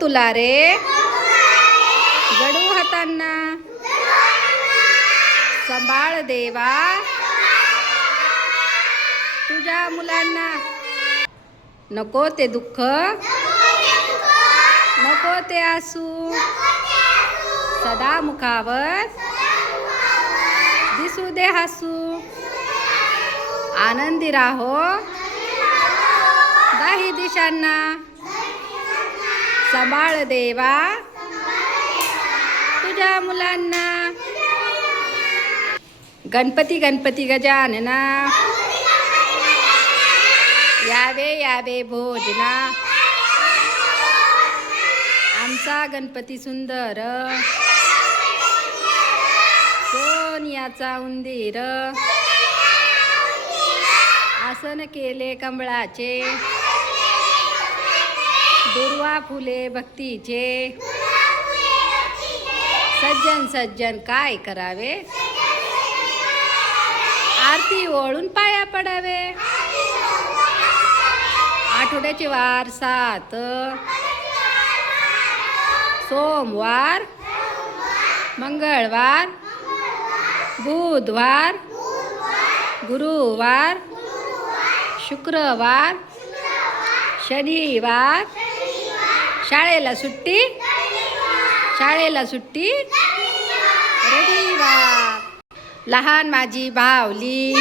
तुला रे जडू हातांना, सांभाळ देवा तुझ्या मुलांना. नको ते दुःख, नको ते आसू, सदा मुखावर दिसू दे हसू. आनंदी राहो दाही दिशांना, सांभाळ देवा तुझ्या मुलांना. गणपती गणपती गजानना, यावे यावे भोजना. आमचा गणपती सुंदर, सोन्याचा उंदीर. आसन केले कमळाचे, दुर्वा फुले भक्तीचे. सज्जन सज्जन काय करावे, आरती ओळून पाया पडावे. आठवड्याचे वार 7, सोमवार, मंगळवार, बुधवार, गुरुवार, शुक्रवार, शनिवार. शाळेला सुट्टी, शाळेला सुट्टी रविवार. लहान माझी बावली,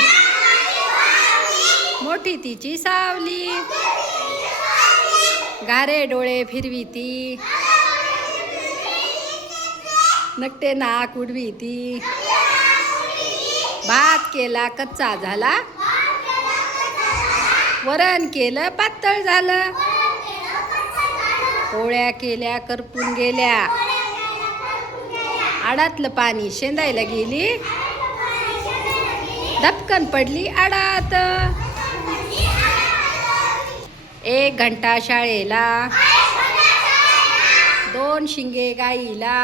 मोठी तिची सावली. गारे डोळे फिरविती, नकटे नाक उडविती. भात केला कच्चा झाला, वरण केलं पातळ झालं. पोळ्या केल्या करपून गेल्या, आडातलं पाणी शेंदायला गेली. धपकन पडली आडात. 1 घंटा शाळेला, 2 शिंगे गाईला.